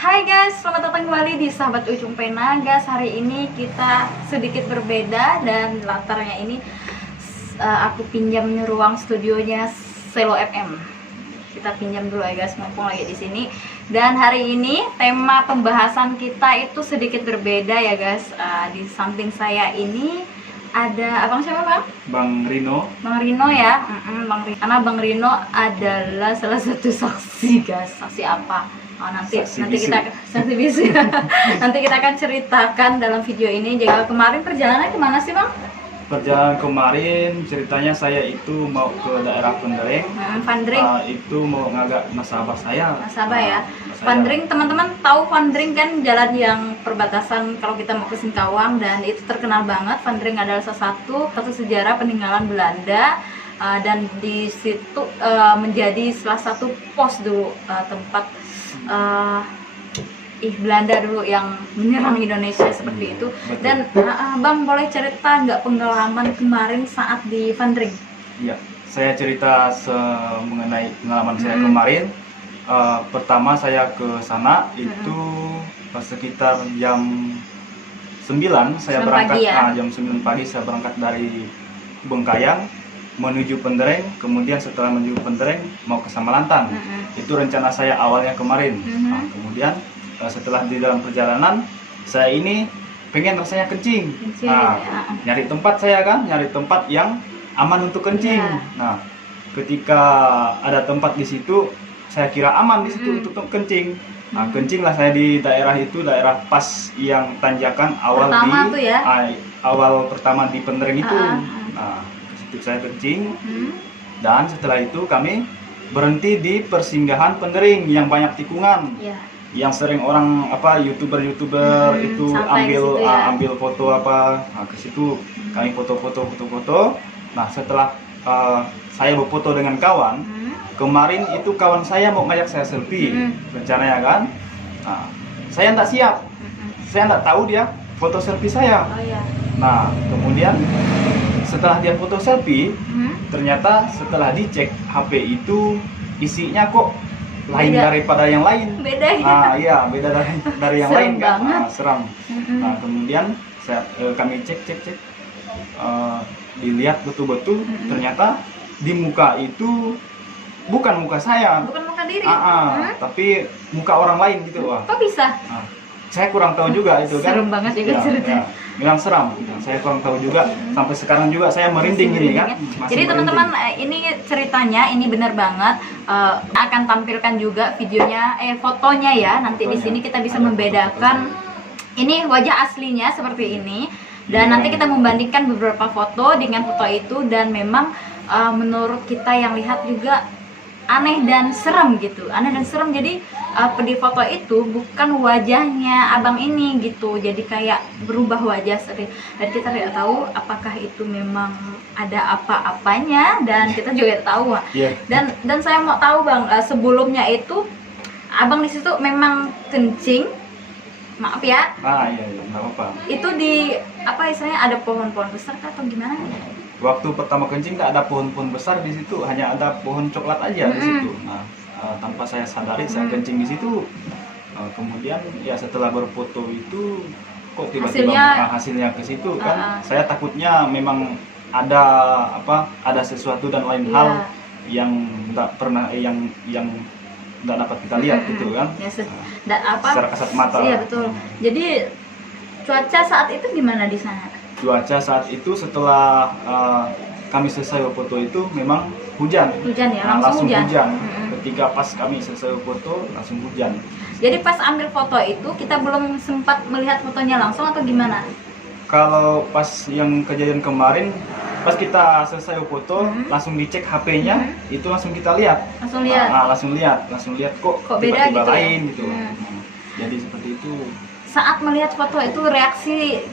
Hai guys, selamat datang kembali di Sahabat Ujung Pena. Guys, hari ini kita sedikit berbeda dan latarnya ini aku pinjam ruang studionya Selo FM. Kita pinjam dulu ya guys, mumpung lagi di sini. Dan hari ini tema pembahasan kita itu sedikit berbeda ya guys. Di samping saya ini ada abang siapa bang? Bang Rino. Bang Rino ya, Bang Rino. Karena Bang Rino adalah salah satu saksi guys. Saksi apa? Oh, nanti kita saksi bisu. Nanti kita akan ceritakan dalam video ini. Jadi kemarin perjalanannya kemana sih bang? Perjalanan kemarin ceritanya saya itu mau ke daerah Pendereng. Vandring. Itu mau ngagak nasabah saya. Nasabah ya. Vandring, teman-teman tahu Vandring kan jalan yang perbatasan kalau kita mau ke Singkawang, dan itu terkenal banget. Vandring adalah salah satu sejarah peninggalan Belanda. Dan di situ menjadi salah satu pos dulu, tempat Belanda dulu yang menyerang Indonesia seperti itu. Betul. Dan bang boleh cerita nggak pengalaman kemarin saat di Vandring? Iya, saya cerita mengenai pengalaman saya kemarin. Pertama saya ke sana itu sekitar jam 9 saya berangkat. Pagi ya? Jam 9 pagi saya berangkat dari Bengkayang menuju Pendereng, kemudian setelah menuju Pendereng mau ke Samalantang. Itu rencana saya awalnya kemarin. Kemudian setelah di dalam perjalanan saya ini pengen rasanya kencing. Nyari tempat nyari tempat yang aman untuk kencing. Nah, ketika ada tempat di situ saya kira aman di situ untuk kencing. Nah, kencinglah saya di daerah itu, daerah pas yang tanjakan awal awal pertama di Pendereng itu. Nah, saya kencing, dan setelah itu kami berhenti di persinggahan Pendereng yang banyak tikungan, yang sering orang youtuber itu ambil foto Nah, ke situ kami foto. Nah, setelah saya berfoto dengan kawan, kemarin itu kawan saya mau ngajak saya selfie, rencananya kan. Nah, saya tidak siap, saya tidak tahu dia foto selfie saya. Nah, kemudian setelah dia foto selfie, ternyata setelah dicek HP itu isinya kok lain daripada yang lain. Beda ya? Iya, beda dari yang lain kan. Seram. Nah, kemudian kami cek, dilihat betul-betul, ternyata di muka itu bukan muka saya. Bukan muka diri. Tapi muka orang lain gitu. Kok bisa? Saya kurang tahu juga itu kan. Serem banget juga ceritanya. Bilang seram. Saya kurang tahu juga. Sampai sekarang juga saya merinding ini kan. Jadi teman-teman, ini ceritanya ini benar banget. Akan tampilkan juga videonya, fotonya ya. Nanti di sini kita bisa membedakan ini wajah aslinya seperti ini. Dan nanti kita membandingkan beberapa foto dengan foto itu, dan memang menurut kita yang lihat juga aneh dan serem gitu. Jadi di foto itu bukan wajahnya abang ini gitu, jadi kayak berubah wajah dan kita tidak tahu apakah itu memang ada apa-apanya, dan kita juga tidak tahu. Dan saya mau tahu bang, sebelumnya itu abang di situ memang kencing, maaf ya. Iya, nggak apa-apa. Itu di istilahnya ada pohon-pohon besar atau gimana? Waktu pertama kencing tak ada pohon-pohon besar di situ, hanya ada pohon coklat aja di situ. Nah, tanpa saya sadari saya kencing di situ. Kemudian ya setelah berfoto itu kok tiba-tiba hasilnya ke situ kan. Saya takutnya memang ada sesuatu dan lain hal yang tidak pernah yang tidak dapat kita lihat gitu kan. Secara kasat mata. Iya betul. Jadi cuaca saat itu gimana di sana? Cuaca saat itu setelah kami selesai foto itu memang hujan ya, langsung hujan. Ketika pas kami selesai foto langsung hujan. Jadi pas ambil foto itu kita belum sempat melihat fotonya langsung atau gimana? Kalau pas yang kejadian kemarin, pas kita selesai foto langsung dicek HP-nya, itu langsung kita lihat. Langsung lihat kok beda tiba-tiba gitu lain ya? gitu. Jadi seperti itu. Saat melihat foto itu reaksi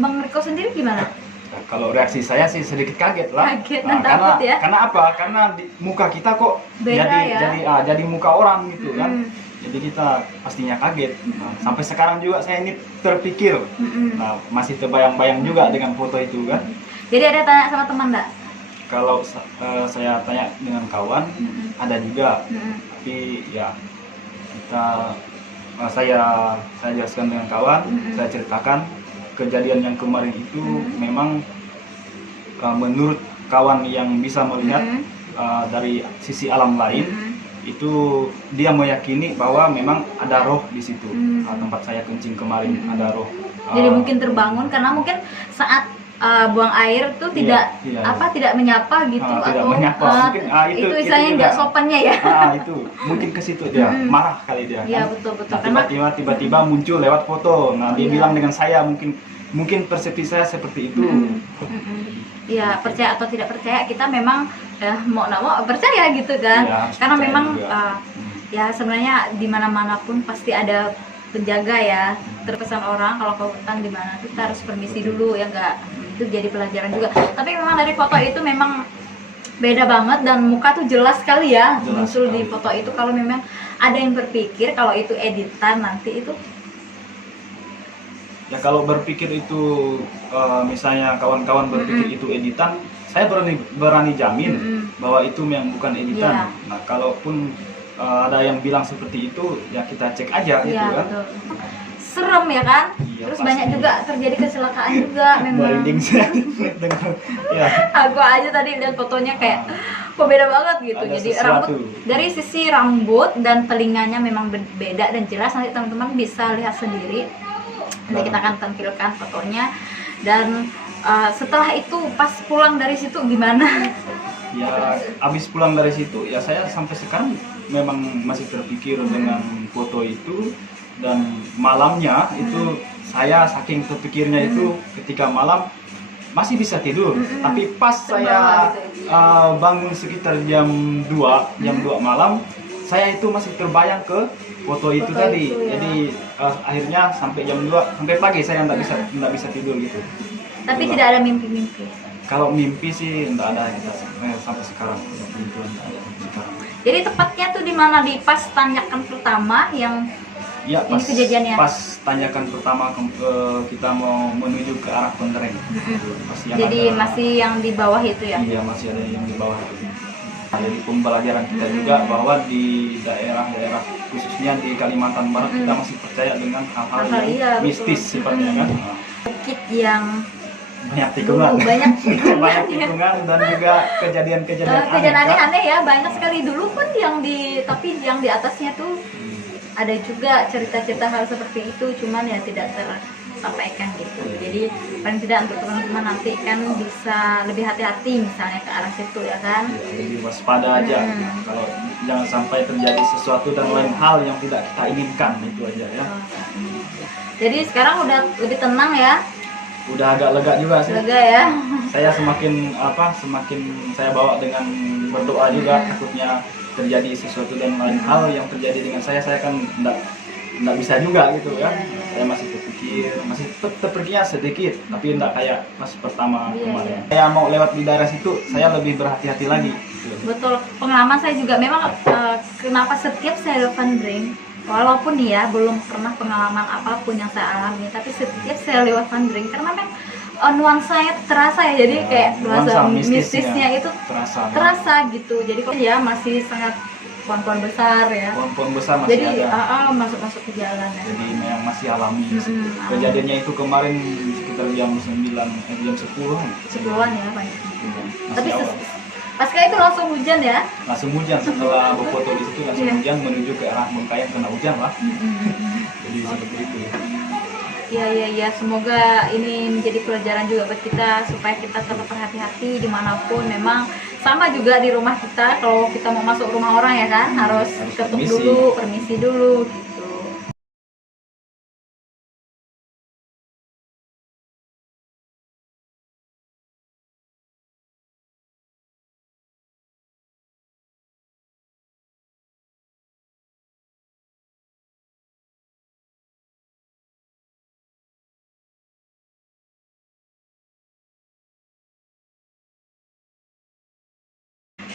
Bang Riko sendiri gimana? Nah, kalau reaksi saya sih sedikit kaget lah. Kaget dan takut ya? Karena apa? Karena muka kita kok beda jadi muka orang gitu kan. Jadi kita pastinya kaget. Nah, sampai sekarang juga saya ini terpikir. Nah, masih terbayang-bayang juga dengan foto itu kan. Jadi ada tanya sama teman enggak? Kalau saya tanya dengan kawan, ada juga. Tapi ya kita saya jelaskan dengan kawan, saya ceritakan kejadian yang kemarin itu memang menurut kawan yang bisa melihat dari sisi alam lain, itu dia meyakini bahwa memang ada roh di situ. Tempat saya kencing kemarin ada roh. Jadi mungkin terbangun karena mungkin saat buang air tuh tidak tidak menyapa gitu, tidak atau menyapa. Mungkin, itu istilahnya nggak sopannya ya. Itu mungkin ke situ dia marah kali dia. Iya, kan? betul. Nah, tiba-tiba muncul lewat foto. Nah, dia bilang dengan saya, mungkin persepsi saya seperti itu. Ya, percaya atau tidak percaya, kita memang mau nggak mau percaya gitu kan. Ya, karena memang juga. ya sebenarnya di mana-mana pun pasti ada penjaga ya. Terpesan orang kalau ke hutan di mana kita harus permisi dulu ya, enggak. Itu jadi pelajaran juga. Tapi memang dari foto itu memang beda banget, dan muka tuh jelas sekali ya muncul di foto itu. Kalau memang ada yang berpikir kalau itu editan nanti itu ya, kalau berpikir itu misalnya kawan-kawan berpikir itu editan, saya berani jamin bahwa itu yang bukan editan. Nah, kalaupun ada yang bilang seperti itu, ya kita cek aja gitu kan. Betul. Serem ya kan. Terus pasti. Banyak juga terjadi kecelakaan juga memang. Merinding saya dengar. Ya. Aku aja tadi lihat fotonya kayak kok beda banget gitu. Ada jadi sesuatu. Rambut dari sisi rambut dan telinganya memang beda dan jelas. Nanti teman-teman bisa lihat sendiri. Nanti kita akan tampilkan fotonya. Dan setelah itu pas pulang dari situ gimana? Ya, abis pulang dari situ ya saya sampai sekarang memang masih terpikir dengan foto itu. Dan malamnya itu saya saking terpikirnya itu ketika malam masih bisa tidur. Tapi pas saya bangun sekitar jam 2 malam, saya itu masih terbayang ke foto itu tadi. Ya. Jadi akhirnya sampai jam 2 sampai pagi saya nggak bisa tidur gitu. Tapi tidak ada mimpi-mimpi. Kalau mimpi sih nggak ada kita sampai sekarang. Jadi tepatnya tuh di mana, di pas tanjakan pertama yang ya, ini kejadiannya? Pas tanjakan pertama kita mau menuju ke arah Pentereng. Jadi masih yang di bawah itu ya? Iya, masih ada yang di bawah itu. Nah, jadi pembelajaran kita juga bahwa di daerah-daerah khususnya di Kalimantan Barat kita masih percaya dengan hal-hal yang mistis sifatnya kan. Bukit yang banyak tikungan, banyak tikungan dan juga kejadian aneh-aneh ya, banyak sekali. Dulu pun tapi yang di atasnya tuh ada juga cerita-cerita hal seperti itu, cuman ya tidak tersampaikan gitu. Jadi paling tidak untuk teman-teman nanti kan bisa lebih hati-hati misalnya ke arah situ ya kan. Lebih waspada aja. Kalau jangan sampai terjadi sesuatu dan lain hal yang tidak kita inginkan, itu aja ya. Jadi sekarang udah lebih tenang ya. Udah agak lega juga sih. Lega ya. Saya semakin saya bawa dengan berdoa juga, takutnya terjadi sesuatu dan lain hal yang terjadi dengan saya kan enggak bisa juga gitu kan. Saya masih terpikirnya sedikit, tapi enggak kayak pas pertama kemarin. Saya mau lewat di daerah situ, saya lebih berhati-hati lagi. Betul, pengalaman saya juga memang kenapa setiap saya lewat Drink, walaupun ya belum pernah pengalaman apapun yang saya alami, tapi setiap saya lewat Drink karena memang nuansanya terasa ya, jadi kayak nuansa mistisnya itu terasa gitu. Jadi kok ya masih sangat pohon-pohon besar ya. Pohon-pohon besar masih jadi, ada. Masuk ke jalan ya. Jadi yang masih alami. Kejadiannya itu kemarin sekitar jam 10-an ya banyak. Tapi pasca itu langsung hujan ya? Langsung hujan, setelah berfoto di situ langsung hujan menuju ke arah Bengkayang, kena hujan lah. Jadi seperti itu. Ya, semoga ini menjadi pelajaran juga buat kita supaya kita tetap berhati-hati dimanapun. Memang sama juga di rumah kita, kalau kita mau masuk rumah orang ya kan harus ketuk dulu, permisi dulu gitu.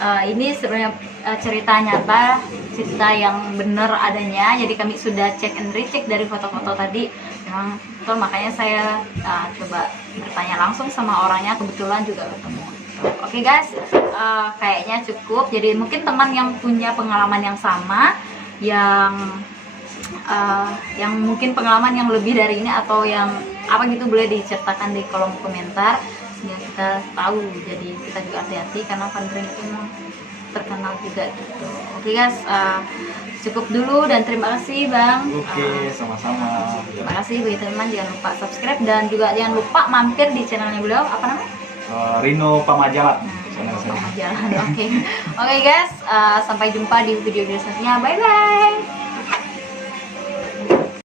Ini sebenarnya cerita nyata, cerita yang benar adanya. Jadi kami sudah cek and recheck dari foto-foto tadi, memang betul. Makanya saya coba bertanya langsung sama orangnya, kebetulan juga ketemu. Oke guys, kayaknya cukup. Jadi mungkin teman yang punya pengalaman yang sama, yang yang mungkin pengalaman yang lebih dari ini atau yang apa gitu boleh diceritakan di kolom komentar sehingga kita tahu, jadi kita juga hati-hati karena fundraising itu memang terkenal juga gitu. Oke guys, cukup dulu dan terima kasih Bang. Oke, sama-sama. Terima kasih bagi teman-teman, jangan lupa subscribe dan juga jangan lupa mampir di channelnya beliau, apa namanya? Rino Pamajalan. Jalan. Oke guys, sampai jumpa di video selanjutnya. Bye bye.